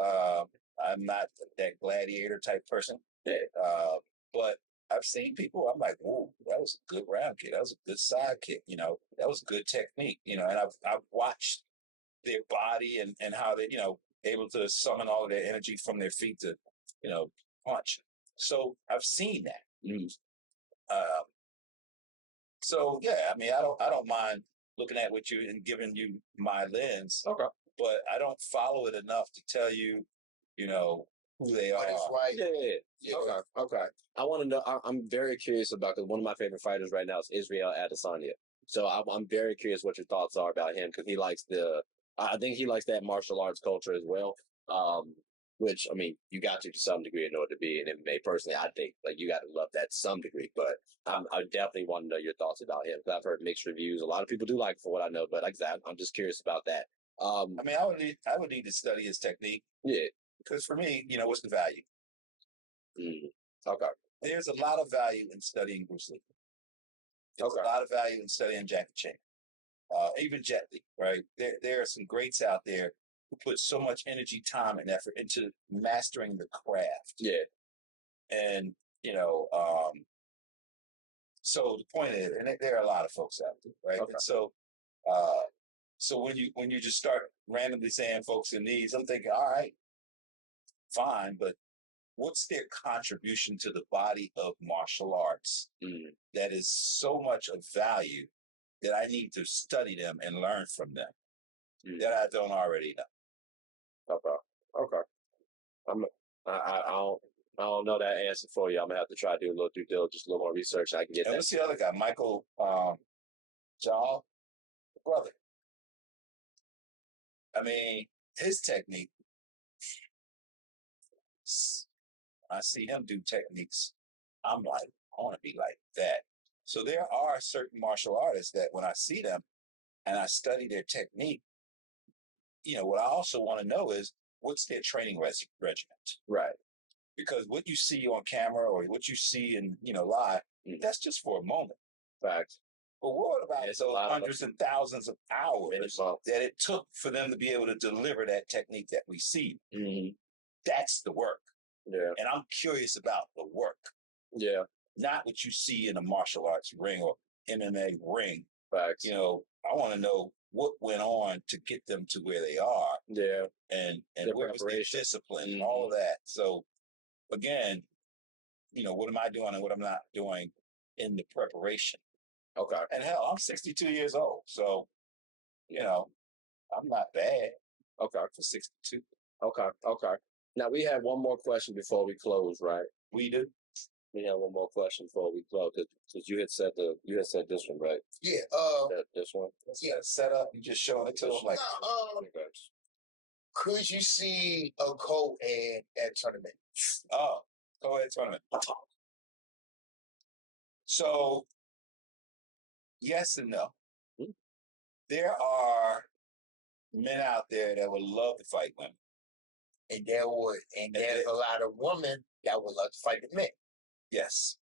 I'm not that gladiator type person. But I've seen people, I'm like, whoa, that was a good round kick. That was a good side kick. That was good technique, and I've watched their body and how they, able to summon all of their energy from their feet to, punch. So I've seen that. So yeah, I mean, I don't mind looking at what you and giving you my lens. Okay. But I don't follow it enough to tell you, who they are. Right. Yeah. Okay. I want to know. I'm very curious about, because one of my favorite fighters right now is Israel Adesanya. So I'm very curious what your thoughts are about him, because he likes I think he likes that martial arts culture as well. Which, I mean, you got to some degree in order to be an MMA. Personally, I think you got to love that to some degree. But I definitely want to know your thoughts about him, because I've heard mixed reviews. A lot of people do like him for what I know, but like that, I'm just curious about that. I mean, I would need to study his technique. Yeah. Because for me, what's the value? Okay. There's a lot of value in studying Bruce Lee. There's a lot of value in studying Jackie Chan. Even Jet Li, right? There are some greats out there who put so much energy, time, and effort into mastering the craft. Yeah. And, so the point is, and there are a lot of folks out there, right? Okay. And so when you just start randomly saying folks in needs, I'm thinking, all right, fine, but what's their contribution to the body of martial arts that is so much of value that I need to study them and learn from them that I don't already know. Okay. I don't know that answer for you. I'm gonna have to try to do a little due diligence, a little more research. I can get And that. what's the other guy? Michael Jal, brother. I mean, his technique. I see him do techniques. I'm like, I want to be like that. So there are certain martial artists that when I see them and I study their technique, what I also want to know is what's their training regiment. Right. Because what you see on camera or what you see in, live, that's just for a moment. Fact. But what about those hundreds and thousands of hours that it took for them to be able to deliver that technique that we see? Mm-hmm. That's the work. Yeah. And I'm curious about the work. Yeah. Not what you see in a martial arts ring or MMA ring. Facts. I want to know what went on to get them to where they are. Yeah. And where was their discipline and all of that. So again, what am I doing and what I'm not doing in the preparation? Okay. And hell, I'm 62 years old. So, I'm not bad. Okay. For 62. Okay. Now we have one more question before we close, right? We do. We have one more question before we close because you had said this one, right? Yeah. This one. Yeah. Set up. You just showing it to them like. Could you see a co-ed at tournament? Oh, co-ed tournament. So, yes and no. Mm-hmm. There are men out there that would love to fight women. And there's a lot of women that would love to fight the men. Yes.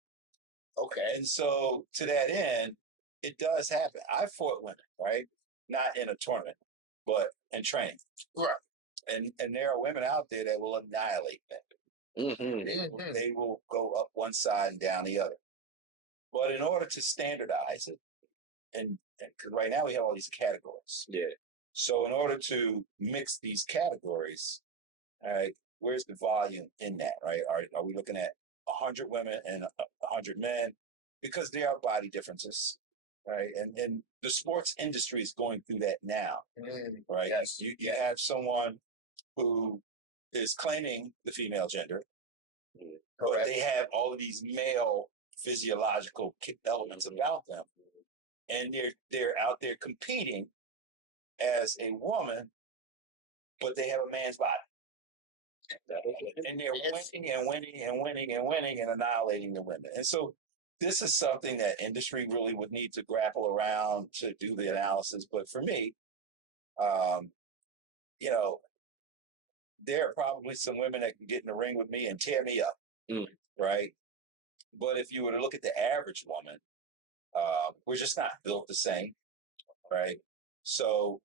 Okay. And so to that end, it does happen. I fought women, right? Not in a tournament, but in training. Right. And there are women out there that will annihilate men. Mm-hmm. They will go up one side and down the other. But in order to standardize it, and because right now we have all these categories. Yeah. So in order to mix these categories, all right, where's the volume in that, right? Are we looking at 100 women and 100 men? Because there are body differences, right? And the sports industry is going through that now, right? Yes. You have someone who is claiming the female gender, but they have all of these male physiological elements about them, and they're out there competing as a woman, but they have a man's body. And they're winning and annihilating the women. And so this is something that industry really would need to grapple around to do the analysis. But for me, there are probably some women that can get in the ring with me and tear me up, right? But if you were to look at the average woman, we're just not built the same, right? So,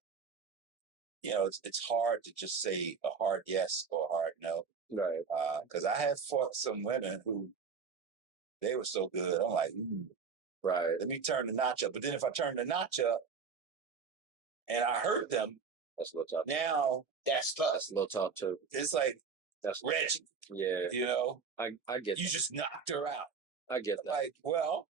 it's hard to just say a hard yes or a hard no. Right. Because I have fought some women who, they were so good. I'm like, right. Let me turn the notch up. But then if I turn the notch up and I hurt them, that's a little tough. Now that's tough. That's a little tough too. It's like, that's Reggie. Yeah. I get you just knocked her out. I get that. Like, well,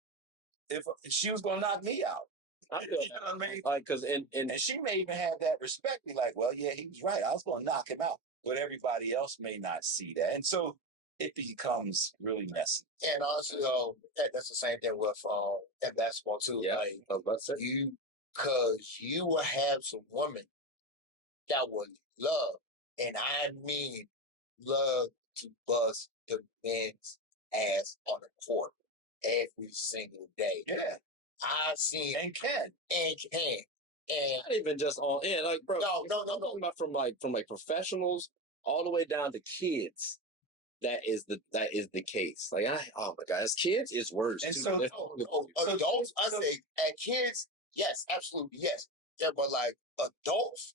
if she was going to knock me out. I feel you know what I mean? Like, because and she may even have that respect. Be like, well, yeah, he was right. I was going to knock him out. But everybody else may not see that. And so it becomes really messy. And also, that's the same thing with at basketball too. Yeah. Like, because you will have some women that would love, and I mean love, to bust the men's ass on the court every single day. Yeah. I've seen and can. And not even just on end, like, bro. No. About from professionals all the way down to kids. That is the case. Like, oh my God, as kids, it's worse. And too. so, adults, I say, at kids, yes, absolutely, yes. Yeah, but like adults,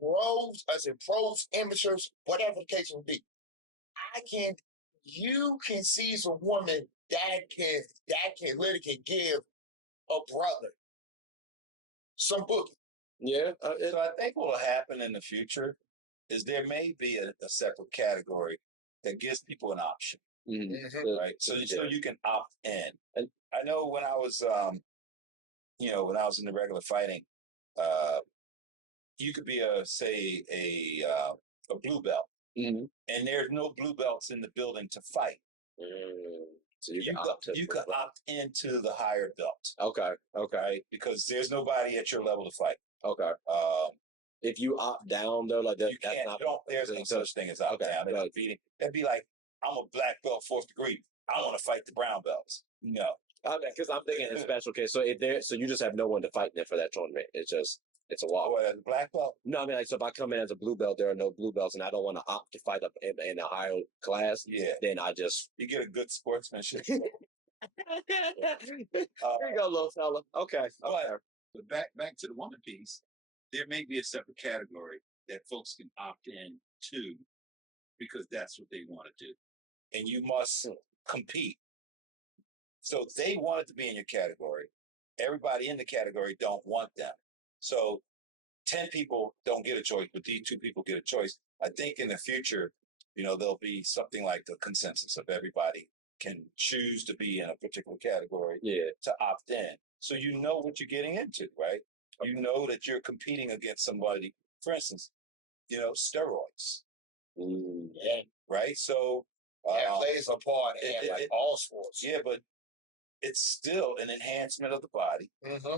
pros, amateurs, whatever the case may be, you can see some woman that can literally give a brother some boogie. Yeah. So I think what will happen in the future is there may be a separate category that gives people an option, Mhm. right? So you can opt in. And I know when I was, when I was in the regular fighting, you could be a blue belt, and there's no blue belts in the building to fight. So you can opt into the higher belt. Okay. Right? Because there's nobody at your level to fight. Okay. If you opt down though, like that, you can't. There's no such thing as opt down. That'd be like, I'm a black belt, 4th degree. I want to fight the brown belts. No. Because I'm thinking in special case. So so you just have no one to fight in for that tournament. It's a walk. Oh, as a black belt? No, I mean, like, so if I come in as a blue belt, there are no blue belts, and I don't want to opt to fight up in a higher class. Yeah. Then I just you get a good sportsmanship. There you go, little fella. Okay. But back to the One Piece, there may be a separate category that folks can opt in to because that's what they want to do. And you must compete. So they wanted to be in your category. Everybody in the category don't want them. So 10 people don't get a choice, but these 2 people get a choice. I think in the future, there'll be something like the consensus of everybody can choose to be in a particular category to opt in. So you know what you're getting into, right? Okay. You know that you're competing against somebody, for instance, steroids. Yeah. Right? So that plays a part in all sports. Yeah, but it's still an enhancement of the body.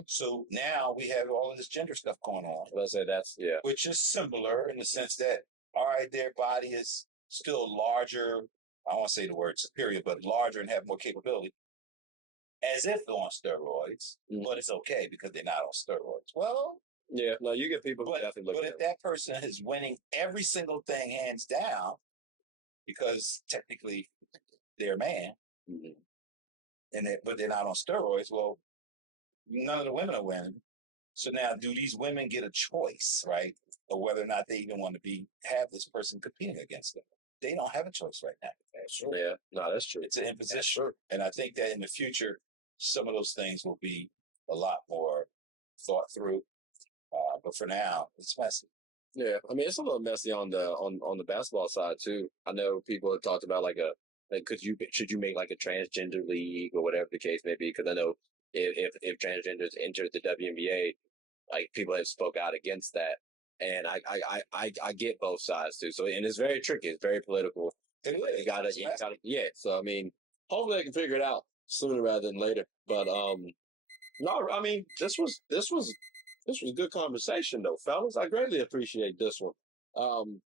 So now we have all of this gender stuff going on. Let's say which is similar in the sense that, all right, their body is still larger. I don't want to say the word superior, but larger and have more capability, as if they're on steroids. But it's okay because they're not on steroids. Well, yeah, no, you get people. But if that person is winning every single thing hands down, because technically they're a man. But they're not on steroids. Well, none of the women are winning. So now, do these women get a choice, right, of whether or not they even want to have this person competing against them? They don't have a choice right now. That's true. Yeah, no, that's true. It's an imposition, and I think that in the future, some of those things will be a lot more thought through. But for now, it's messy. Yeah, I mean, it's a little messy on the basketball side too. I know people have talked about should you make like a transgender league or whatever the case may be? Because I know if transgenders entered the WNBA, like people have spoke out against that, and I get both sides too. So and it's very tricky. It's very political. You gotta So I mean, hopefully they can figure it out sooner rather than later. But no, I mean this was good conversation though, fellas. I greatly appreciate this one.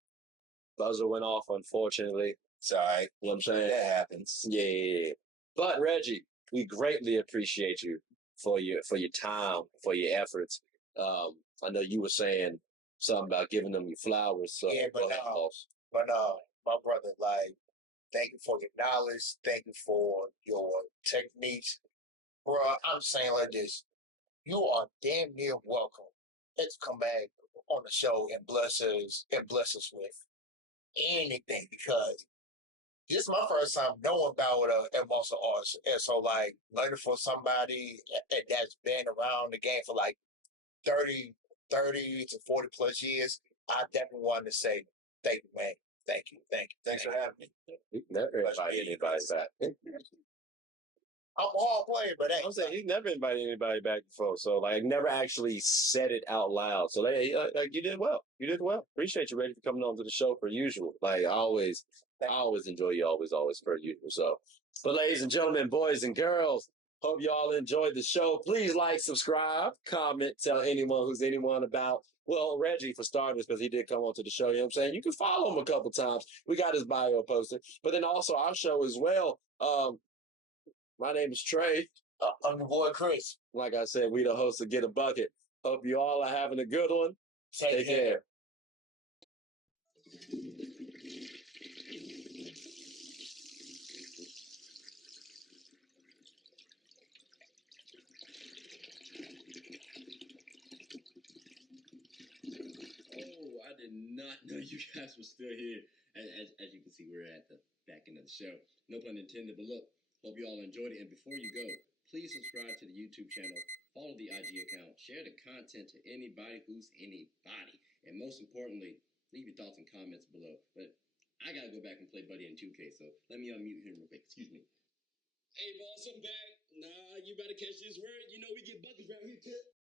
Buzzer went off, unfortunately. It's all right. You know what I'm saying? That happens. Yeah. But Reggie, we greatly appreciate you for your time, for your efforts. I know you were saying something about giving them your flowers. So yeah, but my brother, like, thank you for your knowledge. Thank you for your techniques. Bro, I'm saying like this. You are damn near welcome. Let's come back on the show and bless us with anything, because this is my first time knowing about martial arts. And so, like, learning from somebody that's been around the game for like 30 to 40 plus years, I definitely wanted to say thank you, man. Thank you. Thanks for having me. You never invited anybody back. I'm a hard player, but hey, I'm saying he's never invited anybody back before, so like never actually said it out loud. So like you did well. You did well. Appreciate you, Reggie, for coming on to the show per usual. Like I always enjoy you, always per usual. So, but ladies and gentlemen, boys and girls, hope y'all enjoyed the show. Please like, subscribe, comment, tell anyone about. Well, Reggie, for starters, because he did come onto the show, you know what I'm saying? You can follow him a couple times. We got his bio posted. But then also our show as well. My name is Trey. I'm the boy Chris. Like I said, we the hosts of Get a Bucket. Hope you all are having a good one. Take care. I did not know you guys were still here. As you can see, we're at the back end of the show. No pun intended, but look, hope you all enjoyed it. And before you go, please subscribe to the YouTube channel, follow the IG account, share the content to anybody who's anybody. And most importantly, leave your thoughts and comments below. But I gotta go back and play Buddy in 2K, so let me unmute him real quick. Excuse me. Hey, boss, I'm back. Nah, you better catch this word. You know we get buckets around here, too.